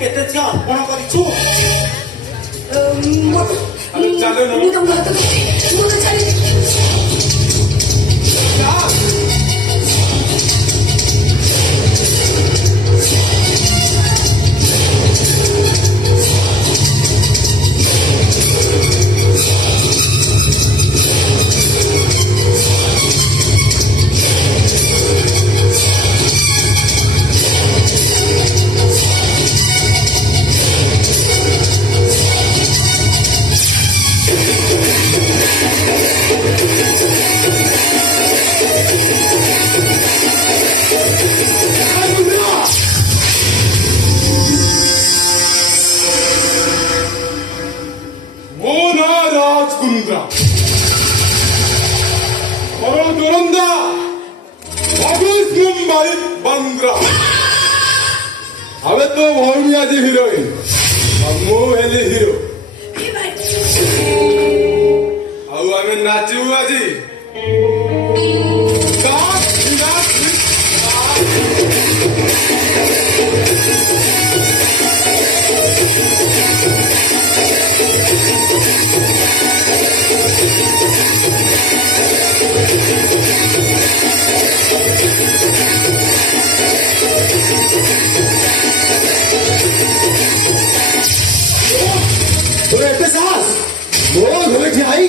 କେତେ ଝିଅ ଅର୍ପଣ କରିଛୁ? હવે તો ભૌમી આજે હિરોઈન ମୁଁ ହେଲି ହିରୋ ଆଉ ଆମେ ନାଚିବୁ ଆଜି एते साहस मोर घरे ठियाई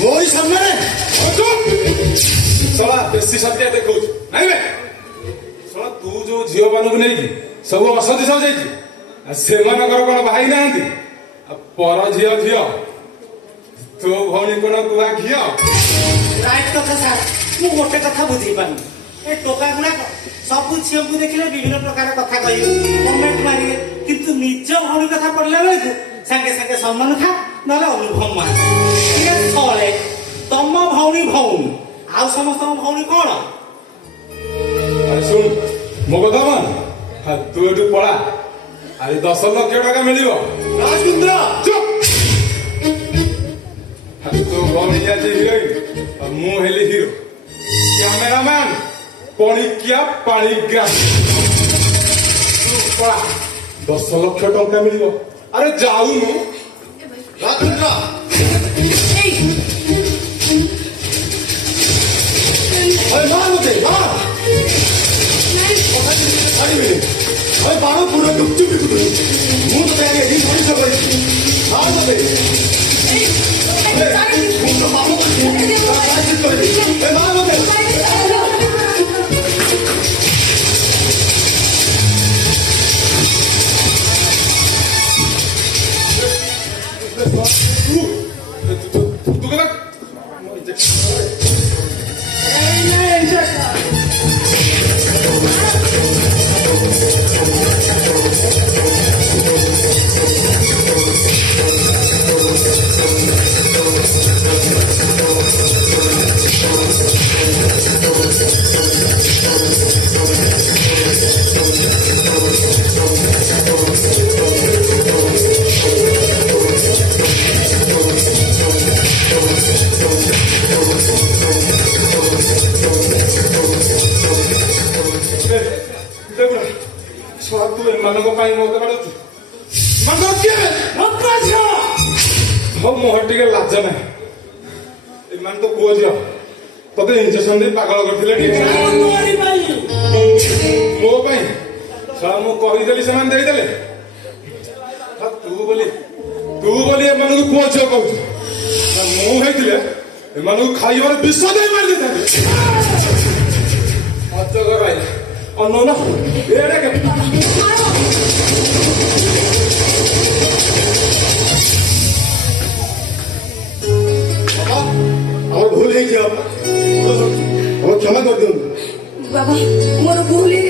मोरी सामने ଶଳା ବେଶୀ ସତ୍ୟା ଦେଖଉଛୁ ନାଇଁ ବେ ଶଳା ତୁ ଯୋଉ ଝିଅ ମାନଙ୍କୁ ନେଇକି ସବୁ ଅସତି ସଜାଇଛୁ ଆଉ ସେମାନଙ୍କର କଣ ଭାଇ ନାହାନ୍ତି ଆଉ ପର ଝିଅ ଝିଅ ତୋ ଭଉଣୀ କଣ କୁଆ ଘିଅ ରାଇଟ୍ କଥା ସାର୍। ମୁଁ ଗୋଟେ କଥା ବୁଝିପାରୁନି, ଏ ଟୋକା ଗୁଡାକ ସବୁ ଝିଅଙ୍କୁ ଦେଖିଲେ ବିଭିନ୍ନ ପ୍ରକାର କଥା କହିବେ, କମେଣ୍ଟ ମାରିବେ, କିନ୍ତୁ ନିଜ ଭଉଣୀ କଥା ପଡିଲା ବେଳକୁ ସାଙ୍ଗେ ସାଙ୍ଗେ ସମ୍ମାନ ଖା ନହେଲେ ଅନୁଭବ ମାର। ଥରେ ତମ ଭଉଣୀ ଭଉଣୀ ଆଉ ସମସ୍ତଙ୍କ ଭଉଣୀ କଣ? ଆରେ ଶୁଣ ମୋ କଥା ମାନ ତୁ ଏଠୁ ପଳା ଆରେ 10 ଲକ୍ଷ ଟଙ୍କା ମିଳିବ। राजकुंद्र ଚୁପ୍ ତୋ ଭଉଣୀ ଆଜି ହିରୋଇନ ଆଉ ମୁଁ ହେଲି ହିରୋ। କ୍ୟାମେରାମ୍ୟାନ ପଣିକିଆ ପାଣିଗ୍ରାମ ତୁ ପଳା 10 ଲକ୍ଷ ଟଙ୍କା ମିଳିବ। ଆରେ ଯାଉନୁ राजकुंद्र अरे मार मुझे मार अरे मेरे अरे बाणो पूरा गुपचुप मुंह तो आगे ये थोड़ी सब मार मुझे मुंह तो बाबू अरे मार मुझे तू कदा ତୁ ଏମାନଙ୍କ ପାଇଁ ମତେ ବାଡ଼ୁଛୁ ମୋହର ଟିକେ ଲାଜ ନାହିଁ। ଏମାନେ ତ ପୁଅ ଝିଅ ତତେ ଇଞ୍ଜେକ୍ସନ ଦେଇ ପାଗଳ କରିଥିଲେ ଟିକେ ମୋ ପାଇଁ ଶଳା ମୁଁ କହିଦେଲି ସେମାନେ ଦେଇଦେଲେ। ତୁ ବୋଲି ଏମାନଙ୍କୁ ପୁଅ ଝିଅ କହୁଛୁ ମୁଁ ହେଇଥିଲେ ଏମାନଙ୍କୁ ଖାଇବାର ବିଷ ଦେଇ ମାରି ଦେଇଥାନ୍ତି। ଅଜଗର ଆଇଲା ଅନଉନ ଏଇଟା କେମିତି और भूल है क्या और क्षमा कर दो बाबा मोर भूल ही